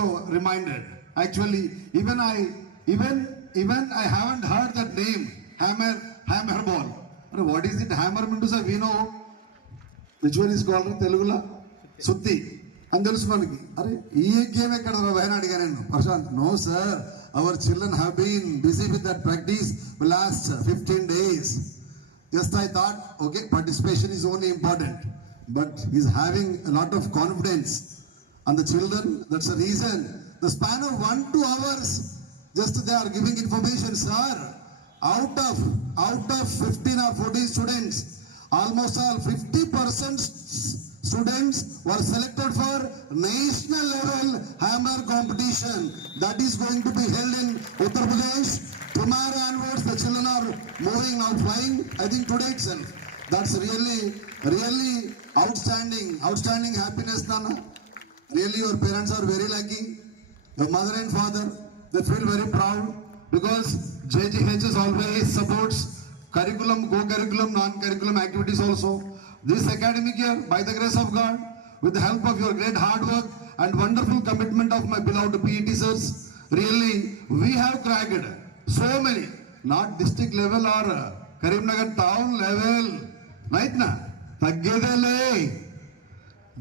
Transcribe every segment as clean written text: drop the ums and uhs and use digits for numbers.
also reminded. Actually, even I haven't heard that name. Hammer ball. What is it? Hammer means we know. Which one is called Telugula? Sutti. And తెలుసు మనకి అరే ఈ game ఎక్కడ భయన అడిగా నేను Prashanth no sir our children have been busy with that practice last 15 days. Just I thought, okay, participation is only important, but he's having a lot of confidence on the children. That's the reason. The span of 1-2 hours, just they are giving information, sir. Out of 15 or 14 students, almost all 50% students were selected for national level hammer competition that is going to be held in Uttar Pradesh. Tomorrow onwards, the children are moving now, flying. I think today itself. That's really outstanding happiness, Nana. Really, your parents are very lucky. Your mother and father, they feel very proud because JGHS always supports curriculum, co-curriculum, non-curriculum activities also. This academic year, by the grace of God, with the help of your great hard work and wonderful commitment of my beloved PE teachers, really, we have cracked so many, not district level or Karimnagar town level, right na? Taggedele,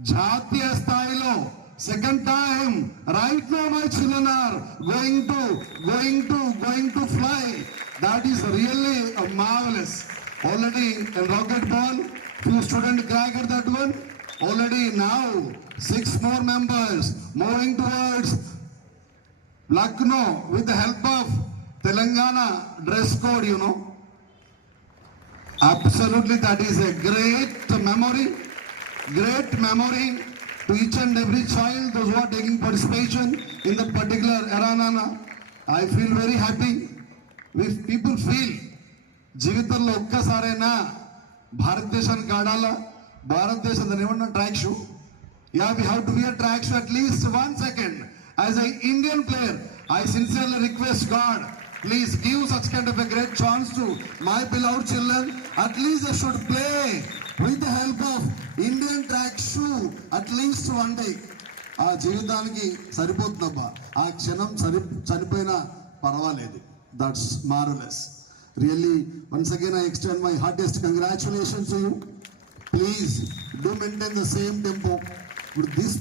Jatiya Sthailo, second time, right now my children are going to fly. That is really marvelous. Already a rocket ball, few students cracked that one. Already now 6 more members moving towards Lucknow with the help of Telangana dress code, you know. Absolutely, that is a great memory to each and every child, those who are taking participation in that particular era. I feel very happy. If people feel జీవితంలో ఒక్కసారైనా భారతదేశానికి ఆడాలా, భారతదేశం దాన్ని ఏమన్నా track shoe, we have to wear track shoe at least 1 second. As an Indian player, I sincerely request God, please give such kind of a great chance to my beloved children. At least they should play with the help of Indian track shoe at least one day. ఆ జీవితానికి సరిపోతుందబ్బా, ఆ క్షణం చనిపోయినా పర్వాలేదు. That's marvelous. Really, once again I extend my heartiest congratulations to you. Please do maintain the same tempo. This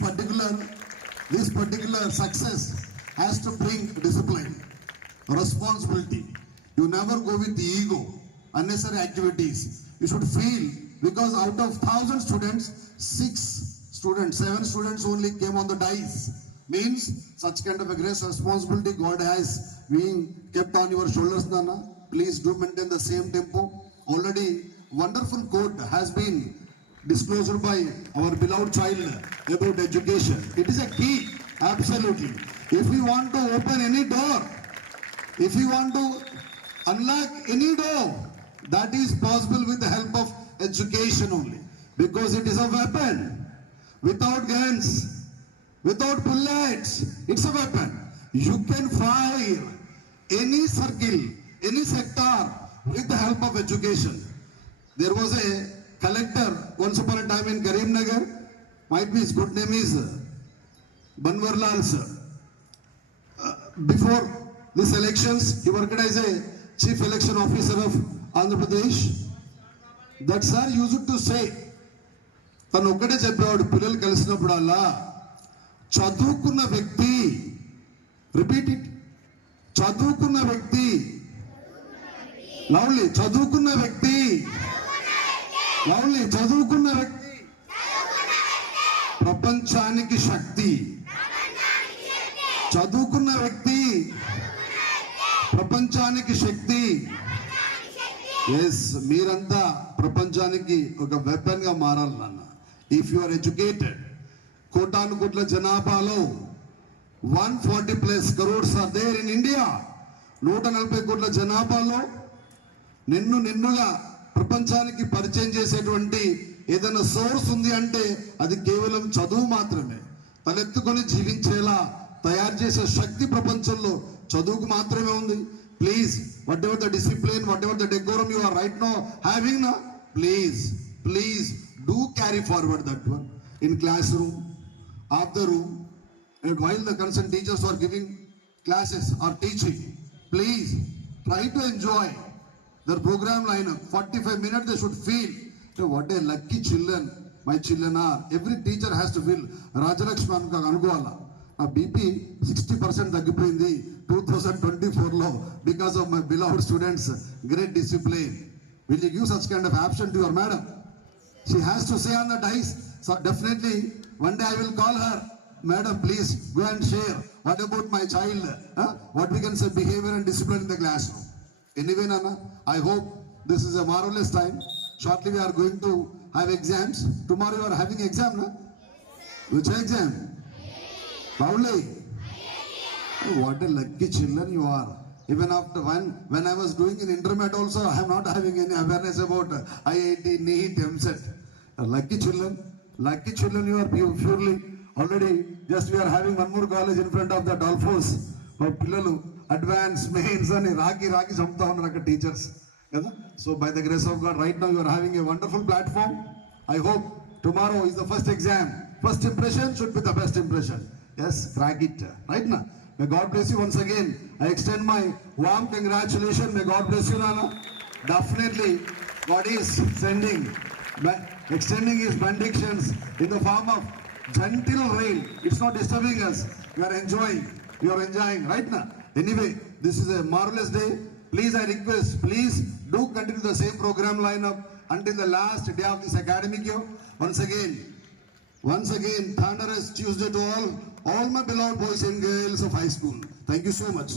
particular success has to bring discipline, responsibility. You never go with ego, unnecessary activities. You should feel, because out of 1,000 students, 7 students only came on the dice. Means such kind of a great responsibility God has been kept on your shoulders, Nana. Please do maintain the same tempo. Already wonderful quote has been disclosed by our beloved child about education. It is a key, absolutely. If we want to open any door, if we want to unlock any door, that is possible with the help of education only, because it is a weapon. Without guns, without bullets, it's a weapon. You can fire any circle, any sector with the help of education. There was a collector once upon a time in Karimnagar. Might be his good name is Banwarlal sir. Before these elections, he worked as a chief election officer of Andhra Pradesh. That sir used to say, తను ఒక్కడే చెప్పేవాడు పిల్లలు కలిసినప్పుడల్లా, చదువుకున్న వ్యక్తి, repeat it, చదువుకున్న వ్యక్తి, lovely, చదువుకున్న వ్యక్తి, లవ్లీ, చదువుకున్న వ్యక్తి ప్రపంచానికి శక్తి. చదువుకున్న వ్యక్తి ప్రపంచానికి శక్తి. ఎస్, మీరంతా ప్రపంచానికి ఒక వెపన్ గా మారాలి నాన్న. ఇఫ్ యు ఆర్ ఎడ్యుకేటెడ్, కోటాను కోట్ల జనాభాలో 140+ crores are there in India. 140 కోట్ల జనాభాలో నిన్నుగా ప్రపంచానికి పరిచయం చేసేటువంటి ఏదైనా సోర్స్ ఉంది అంటే అది కేవలం చదువు మాత్రమే. తలెత్తుకొని జీవించేలా తయారు చేసే శక్తి ప్రపంచంలో చదువుకు మాత్రమే ఉంది. Please, whatever the discipline, whatever the decorum you are right now having నా, please do carry forward that one in classroom, off the room, And while the concerned teachers are giving classes or teaching, please try to enjoy their program lineup. 45 minutes they should feel. So what a lucky children my children are. Every teacher has to feel. Rajalakshmi అనుకోవాలా ఆ BP 60% తగ్గిపోయింది 2024లో because of my beloved students great discipline. Will you give such kind of option to your madam? She has to say on the dice. So definitely one day I will call her. Madam, please go and share. What about my child? What we can say behavior and discipline in the classroom. Anyway, Nana, I hope this is a marvelous time. Shortly we are going to have exams. Tomorrow you are having exam, na? Which exam? Loudly. What a lucky children you are. Even after when I was doing in intermediate also, I am not having any awareness about IIT, NEET, MCET. Lucky children you are purely. Already, just we are having one more college in front of the Dolphos. Pillalu, advanced, mains, and Raki samta unnara teachers. So by the grace of God, right now you are having a wonderful platform. I hope tomorrow is the first exam. First impression should be the best impression. Yes, crack it. Right now. May God bless you once again. I extend my warm congratulations. May God bless you, Nana. Definitely, God is extending His benedictions in the form of gentle rain. It's not disturbing us. We are enjoying. You are enjoying, right now. Anyway, this is a marvelous day. Please, I request, please do continue the same program lineup until the last day of this academic year. Once again, thunderous Tuesday to all my beloved boys and girls of high school. Thank you so much.